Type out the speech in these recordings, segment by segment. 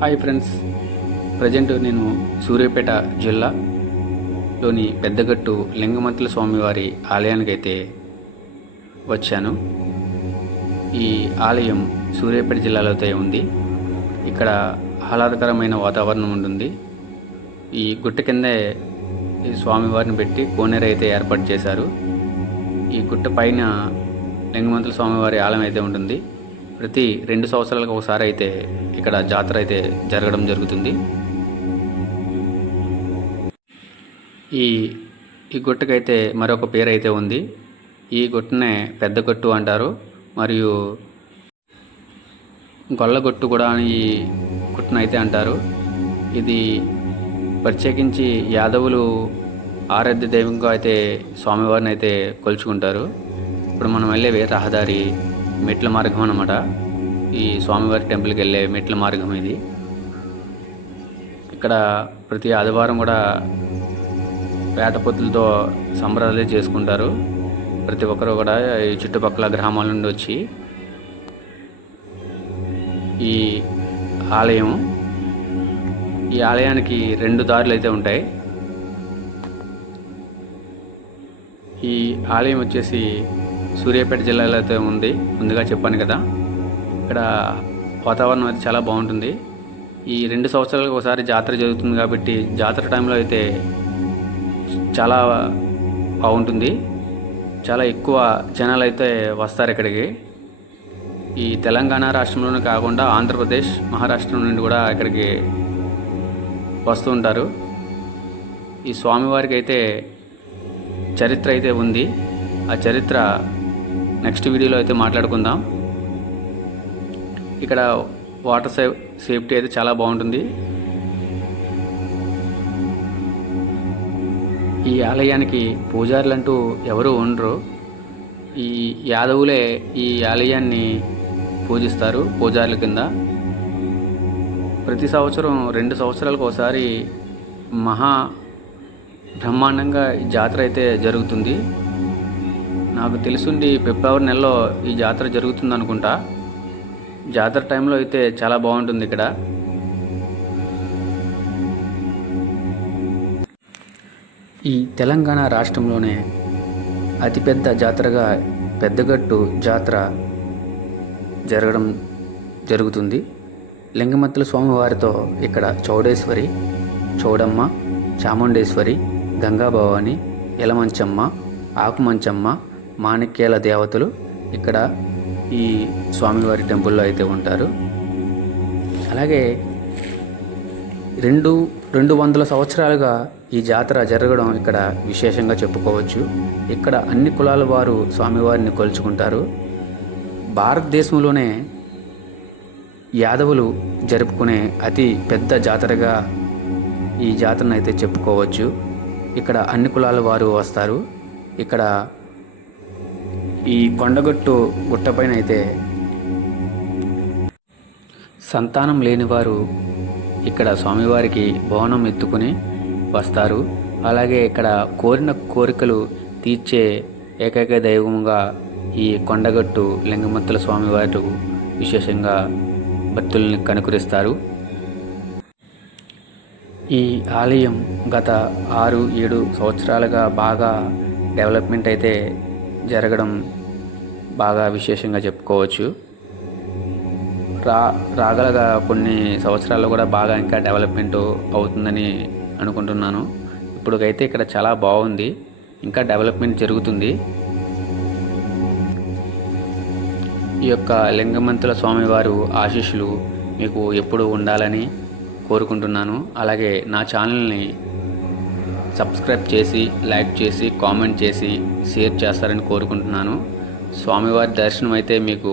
Hi friends, present నేను సూర్యాపేట జిల్లాలోని పెద్దగట్టు లింగమంతుల స్వామివారి ఆలయానికి అయితే వచ్చాను. ఈ ఆలయం సూర్యాపేట జిల్లాలో అయితే ఉంది. ఇక్కడ ఆహ్లాదకరమైన వాతావరణం ఉంటుంది. ఈ గుట్ట కిందే ఈ స్వామివారిని పెట్టి కోనేరు అయితే ఏర్పాటు చేశారు. ఈ గుట్ట పైన లింగమంతుల స్వామివారి ఆలయం అయితే ఉంటుంది. ప్రతి 2 సంవత్సరాలకు ఒకసారి అయితే ఇక్కడ జాతర అయితే జరగడం జరుగుతుంది. ఈ గుట్టకైతే మరొక పేరు అయితే ఉంది. ఈ గుట్టనే పెద్దగట్టు అంటారు, మరియు గొల్లగొట్టు కూడా ఈ గుట్టను అయితే అంటారు. ఇది ప్రత్యేకించి యాదవులు ఆరాధ్య దైవంగా అయితే స్వామివారిని అయితే కొలుచుకుంటారు. ఇప్పుడు మనం వెళ్ళే రహదారి మెట్ల మార్గం అన్నమాట. ఈ స్వామివారి టెంపుల్కి వెళ్ళే మెట్ల మార్గం ఇది. ఇక్కడ ప్రతి ఆదివారం కూడా వేటపొత్తులతో సంబరాలు చేసుకుంటారు. ప్రతి ఒక్కరు కూడా ఈ చుట్టుపక్కల గ్రామాల నుండి వచ్చి ఈ ఆలయానికి 2 దారులు అయితే ఉంటాయి. ఈ ఆలయం వచ్చేసి సూర్యాపేట జిల్లాలో అయితే ఉంది. ముందుగా చెప్పాను కదా, ఇక్కడ వాతావరణం అయితే చాలా బాగుంటుంది. ఈ 2 సంవత్సరాలకు ఒకసారి జాతర జరుగుతుంది కాబట్టి జాతర టైంలో అయితే చాలా బాగుంటుంది. చాలా ఎక్కువ జనాలు అయితే వస్తారు ఇక్కడికి. ఈ తెలంగాణ రాష్ట్రంలోనే కాకుండా ఆంధ్రప్రదేశ్, మహారాష్ట్ర నుండి కూడా ఇక్కడికి వస్తూ ఉంటారు. ఈ స్వామివారికి అయితే చరిత్ర అయితే ఉంది. ఆ చరిత్ర నెక్స్ట్ వీడియోలో అయితే మాట్లాడుకుందాం. ఇక్కడ వాటర్ సేఫ్టీ అయితే చాలా బాగుంటుంది. ఈ ఆలయానికి పూజారులు అంటూ ఎవరు ఉండరు. ఈ యాదవులే ఈ ఆలయాన్ని పూజిస్తారు పూజారుల కింద. ప్రతి సంవత్సరం 2 సంవత్సరాలకు ఒకసారి మహా బ్రహ్మాండంగా ఈ జాతర అయితే జరుగుతుంది. నాకు తెలుసుండి ఫిబ్రవరి నెలలో ఈ జాతర జరుగుతుంది అనుకుంటా. జాతర టైంలో అయితే చాలా బాగుంటుంది ఇక్కడ. ఈ తెలంగాణ రాష్ట్రంలోనే అతిపెద్ద జాతరగా పెద్దగట్టు జాతర జరగడం జరుగుతుంది. లింగమంతుల స్వామివారితో ఇక్కడ చౌడేశ్వరి, చౌడమ్మ, చాముండేశ్వరి, గంగాభవాని, ఎలమంచమ్మ, ఆకుమంచమ్మ, మాణిక్యాల దేవతలు ఇక్కడ ఈ స్వామివారి టెంపుల్లో అయితే ఉంటారు. అలాగే 200 సంవత్సరాలుగా ఈ జాతర జరగడం ఇక్కడ విశేషంగా చెప్పుకోవచ్చు. ఇక్కడ అన్ని కులాల వారు స్వామివారిని కొలుచుకుంటారు. భారతదేశంలోనే యాదవులు జరుపుకునే అతి పెద్ద జాతరగా ఈ జాతరను అయితే చెప్పుకోవచ్చు. ఇక్కడ అన్ని కులాల వారు వస్తారు. ఇక్కడ ఈ కొండగట్టు గుట్టపైన అయితే సంతానం లేనివారు ఇక్కడ స్వామివారికి బోనం ఎత్తుకుని వస్తారు. అలాగే ఇక్కడ కోరిన కోరికలు తీర్చే ఏకైక దైవంగా ఈ కొండగట్టు లింగమంతుల స్వామివారు విశేషంగా భక్తుల్ని కనుకరిస్తారు. ఈ ఆలయం గత 6-7 సంవత్సరాలుగా బాగా డెవలప్మెంట్ అయితే జరగడం బాగా విశేషంగా చెప్పుకోవచ్చు. రాగలగా కొన్ని సంవత్సరాల్లో కూడా బాగా ఇంకా డెవలప్మెంట్ అవుతుందని అనుకుంటున్నాను. ఇప్పుడుకైతే ఇక్కడ చాలా బాగుంది, ఇంకా డెవలప్మెంట్ జరుగుతుంది. ఈ యొక్క లింగమంతుల స్వామివారు ఆశీస్సులు మీకు ఎప్పుడు ఉండాలని కోరుకుంటున్నాను. అలాగే నా ఛానల్ని సబ్స్క్రైబ్ చేసి, లైక్ చేసి, కామెంట్ చేసి, షేర్ చేస్తారని కోరుకుంటున్నాను. స్వామివారి దర్శనం అయితే మీకు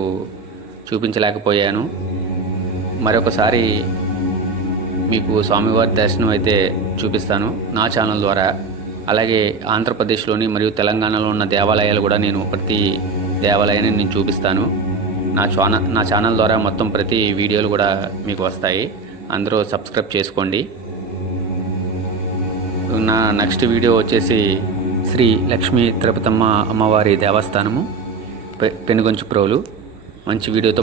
చూపించలేకపోయాను. మరొకసారి మీకు స్వామివారి దర్శనం అయితే చూపిస్తాను నా ఛానల్ ద్వారా. అలాగే ఆంధ్రప్రదేశ్లోని మరియు తెలంగాణలో ఉన్న దేవాలయాలు కూడా నేను ప్రతి దేవాలయాన్ని నేను చూపిస్తాను. నా ఛానల్ ద్వారా మొత్తం ప్రతి వీడియోలు కూడా మీకు వస్తాయి. అందరూ సబ్స్క్రైబ్ చేసుకోండి. నా నెక్స్ట్ వీడియో వచ్చేసి శ్రీ లక్ష్మీ తిరుపతమ్మ అమ్మవారి దేవస్థానము పెనుగొంచుప్రోలు. మంచి వీడియోతో